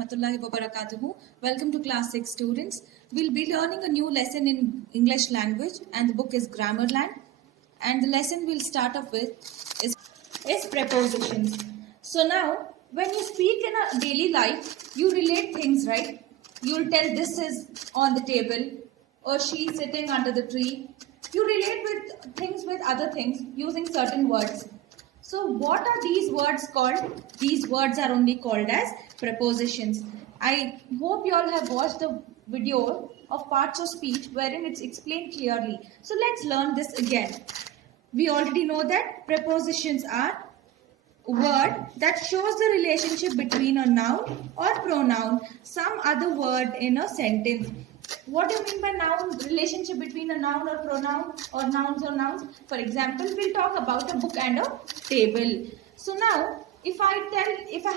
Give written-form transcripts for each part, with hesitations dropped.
warahmatullahi wabarakatuh. Welcome to class 6 students. We'll be learning a new lesson in English language and the book is Grammarland. And the lesson we'll start off with is prepositions. So now, when you speak in a daily life, you relate things, right? You'll tell this is on the table or she's sitting under the tree. You relate with things with other things using certain words. So what are these words called? These words are only called as prepositions. I hope you all have watched the video of parts of speech wherein it's explained clearly. So let's learn this again. We already know that prepositions are a word that shows the relationship between a noun or pronoun, some other word in a sentence. What do you mean by noun? Relationship between a noun or pronoun or nouns or nouns. For example, we'll talk about a book and a table. So now, if I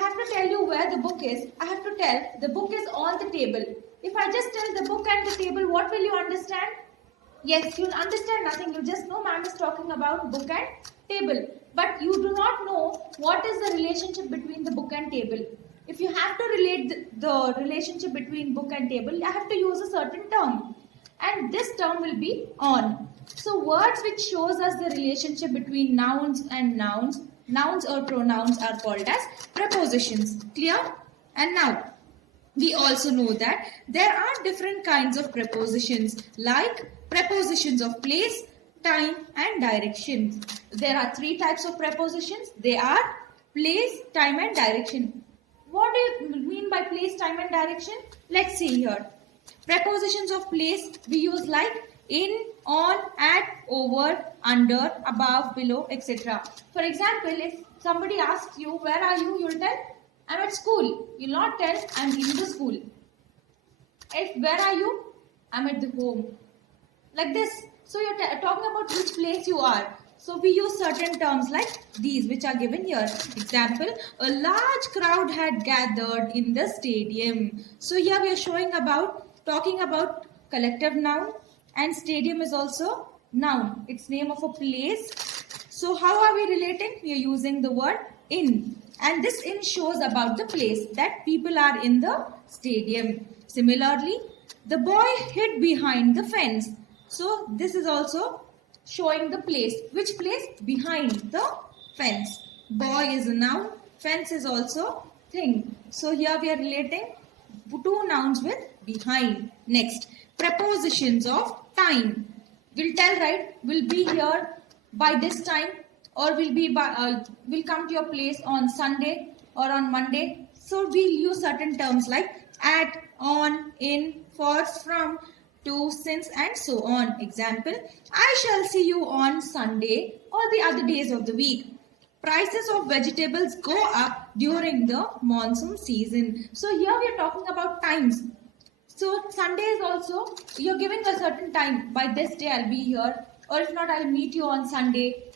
have to tell you where the book is, I have to tell the book is on the table. If I just tell the book and the table, what will you understand? Yes, you'll understand nothing. You just know ma'am is talking about book and table. But you do not know what is the relationship between the book and table. If you have to relate the relationship between book and table, I have to use a certain term. And this term will be on. So words which shows us the relationship between nouns and nouns or pronouns are called as prepositions. Clear? And now, we also know that there are different kinds of prepositions like prepositions of place, time and direction. There are three types of prepositions. They are place, time and direction. What do you mean by place, time and direction? Let's see here. Prepositions of place we use like in, on, at, over, under, above, below, etc. For example, if somebody asks you, where are you? You'll tell, I'm at school. You'll not tell, I'm in the school. If, where are you? I'm at the home. Like this. So you're talking about which place you are. So we use certain terms like these which are given here. Example, a large crowd had gathered in the stadium. So here we are talking about collective noun and stadium is also noun. It's name of a place. So how are we relating? We are using the word in. And this in shows about the place that people are in the stadium. Similarly, the boy hid behind the fence. So this is also showing the place. Which place? Behind the fence. Boy is a noun. Fence is also thing. So here we are relating two nouns with behind. Next, prepositions of time. We'll tell, right? We'll be here by this time or we'll come to your place on Sunday or on Monday. So we'll use certain terms like at, on, in, for, from, to, since and so on. Example, I shall see you on Sunday or the other days of the week. Prices of vegetables go up during the monsoon season. So here we are talking about times. So Sunday is also, you're giving a certain time. By this day I'll be here or if not I'll meet you on Sunday.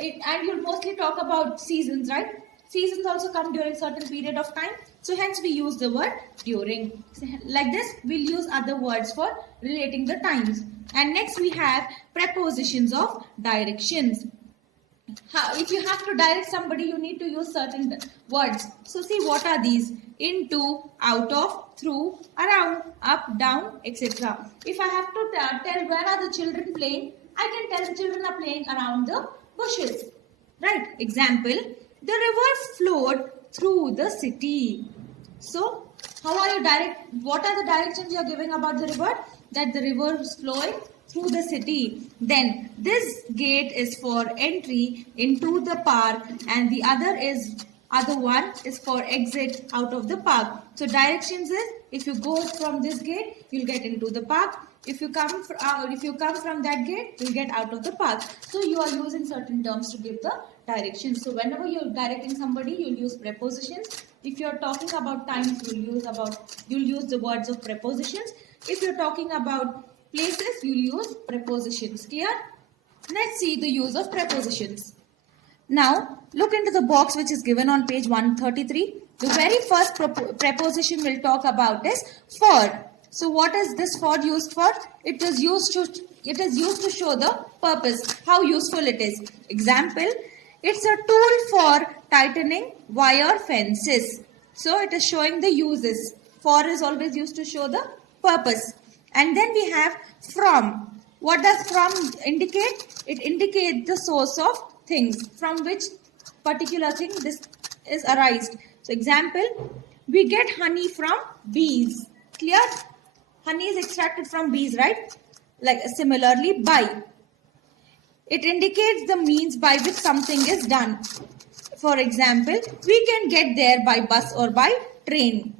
And you'll mostly talk about seasons, right? Seasons also come during certain period of time. So hence we use the word during. Like this, we'll use other words for relating the times. And next we have prepositions of directions. If you have to direct somebody, you need to use certain words. So see what are these? Into, out of, through, around, up, down, etc. If I have to tell where are the children playing, I can tell the children are playing around the bushes. Right? Example, the river flowed through the city. So, how are you what are the directions you are giving about the river? That the river is flowing through the city. Then, this gate is for entry into the park and the other one is for exit out of the park. So, directions is, if you go from this gate, you'll get into the park. If you come from that gate, you'll get out of the park. So, you are using certain terms to give the directions. So, whenever you're directing somebody, you'll use prepositions. If you're talking about times, you'll use the words of prepositions. If you're talking about places, you'll use prepositions. Clear? Let's see the use of prepositions. Now, look into the box which is given on page 133. The very first preposition we'll talk about is for. So, what is this for used for? It is used to show the purpose, how useful it is. Example, it's a tool for tightening wire fences. So it is showing the uses. For is always used to show the purpose. And then we have from. What does from indicate? It indicates the source of things from which particular thing this is arised. So example, we get honey from bees. Clear? Honey is extracted from bees, right? Like similarly, by. It indicates the means by which something is done. For example, we can get there by bus or by train.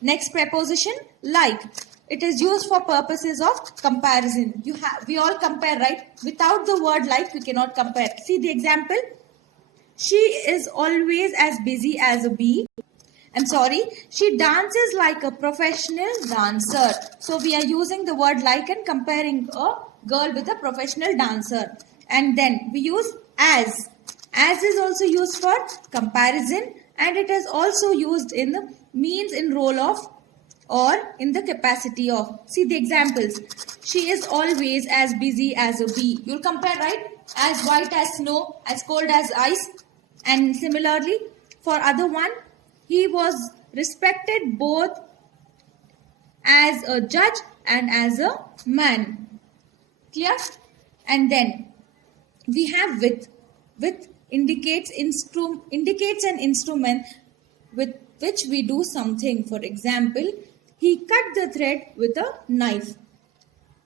Next preposition, like. It is used for purposes of comparison. We all compare, right? Without the word like, we cannot compare. See the example. She is always as busy as a bee. She dances like a professional dancer. So we are using the word like and comparing a girl with a professional dancer. And then we use as. As is also used for comparison, and it is also used in the means in role of or in the capacity of. See the examples. She is always as busy as a bee. You'll compare, right? As white as snow, as cold as ice. And similarly, for other one, he was respected both as a judge and as a man. Clear? And then we have with. With indicates an instrument with which we do something. For example, he cut the thread with a knife.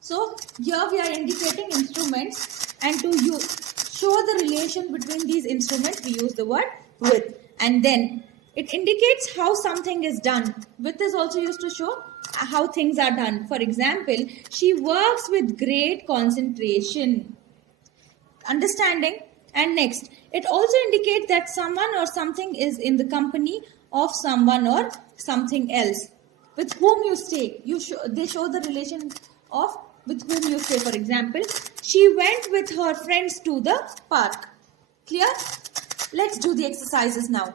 So here we are indicating instruments, and to show the relation between these instruments, we use the word with. And then it indicates how something is done. With is also used to show how things are done. For example, she works with great concentration. Understanding? And next, it also indicates that someone or something is in the company of someone or something else. With whom you stay, they show the relation of with whom you stay. For example, she went with her friends to the park. Clear? Let's do the exercises now.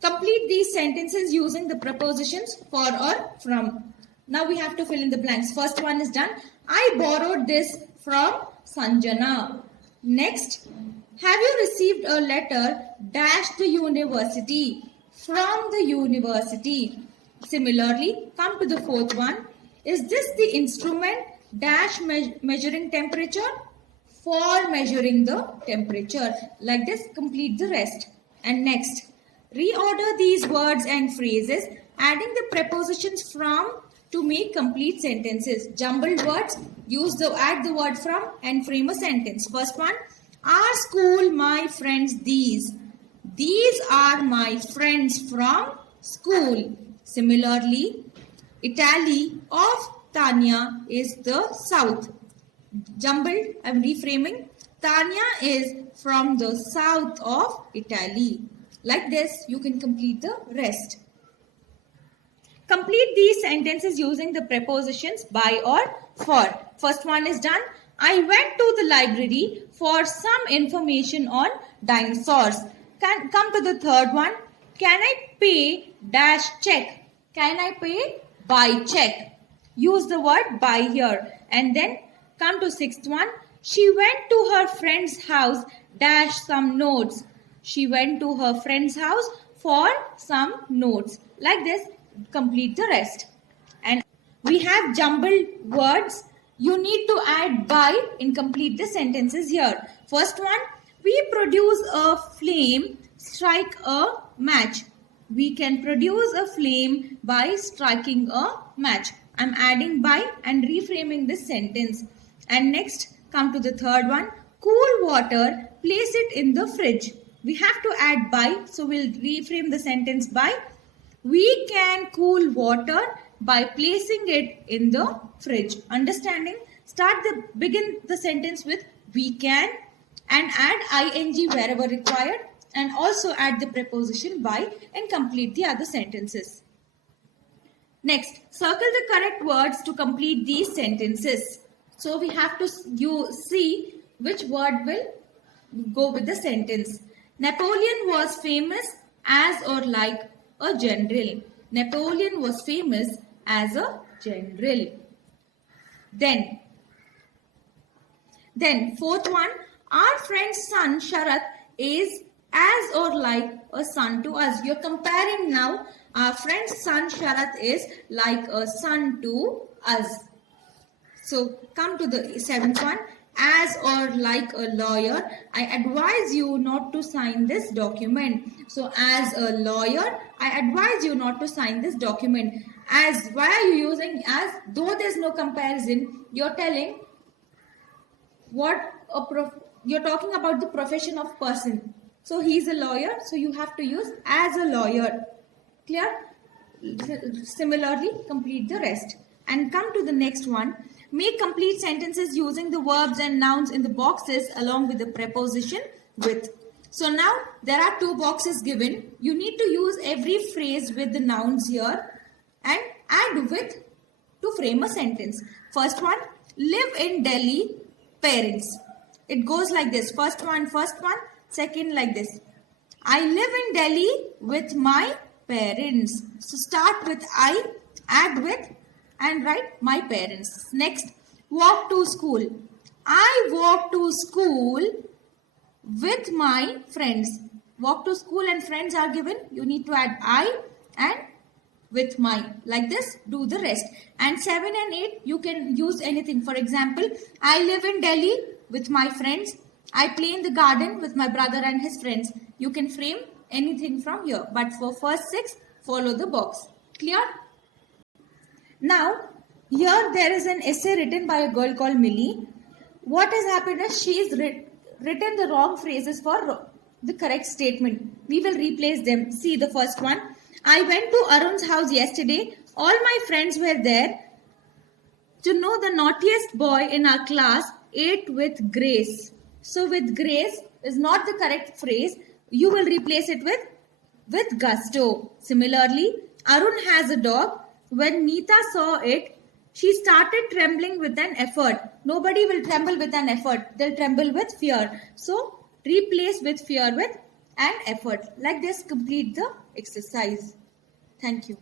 Complete these sentences using the prepositions for or from. Now we have to fill in the blanks. First one is done. I borrowed this from Sanjana. Next, have you received a letter dash the university from the university? Similarly, come to the fourth one. Is this the instrument dash measuring temperature? For measuring the temperature. Like this, complete the rest. And next, reorder these words and phrases, adding the prepositions from to make complete sentences. Jumbled words, add the word from and frame a sentence. First one, our school, my friends, these. These are my friends from school. Similarly, Italy of Tanya is the south. Jumbled, I'm reframing. Tanya is from the south of Italy. Like this, you can complete the rest. Complete these sentences using the prepositions by or for. First one is done. I went to the library for some information on dinosaurs. Come to the third one. Can I pay dash check? Can I pay by check? Use the word by here. And then come to sixth one. She went to her friend's house dash some notes. She went to her friend's house for some notes. Like this, complete the rest. And we have jumbled words. You need to add by and complete the sentences here. First one, we produce a flame, strike a match. We can produce a flame by striking a match. I'm adding by and reframing this sentence. And next, come to the third one. Cool water, place it in the fridge. We have to add by, so we'll reframe the sentence by. We can cool water by placing it in the fridge. Understanding? Begin the sentence with we can and add ing wherever required, and also add the preposition by and complete the other sentences. Next, circle the correct words to complete these sentences. So we have to see which word will go with the sentence. Napoleon was famous as or like a general. Napoleon was famous as a general. Then fourth one, our friend's son Sharath is As or like a son to us. You're comparing now. Our friend's son Sharath is like a son to us. So come to the seventh one. As or like a lawyer, I advise you not to sign this document. So as a lawyer, I advise you not to sign this document. As, why are you using as? Though there's no comparison, you're telling what you're talking about the profession of person. So he's a lawyer, so you have to use as a lawyer. Clear? Similarly, complete the rest. And come to the next one. Make complete sentences using the verbs and nouns in the boxes along with the preposition with. So now there are two boxes given. You need to use every phrase with the nouns here and add with to frame a sentence. First one, live in Delhi, parents. It goes like this. First one, second like this. I live in Delhi with my parents. So start with I, add with and write my parents. Next, walk to school. I walk to school with my friends. Walk to school and friends are given. You need to add I and with my. Like this, do the rest. And 7 and 8, you can use anything. For example, I live in Delhi with my friends. I play in the garden with my brother and his friends. You can frame anything from here. But for first 6, follow the box. Clear? Now, here there is an essay written by a girl called Millie. What has happened is she has written the wrong phrases for the correct statement. We will replace them. See the first one. I went to Arun's house yesterday. All my friends were there. To know the naughtiest boy in our class ate with grace. So with grace is not the correct phrase. You will replace it with gusto. Similarly, Arun has a dog. When Neeta saw it, she started trembling with an effort. Nobody will tremble with an effort. They'll tremble with fear. So replace with fear with an effort. Like this, complete the exercise. Thank you.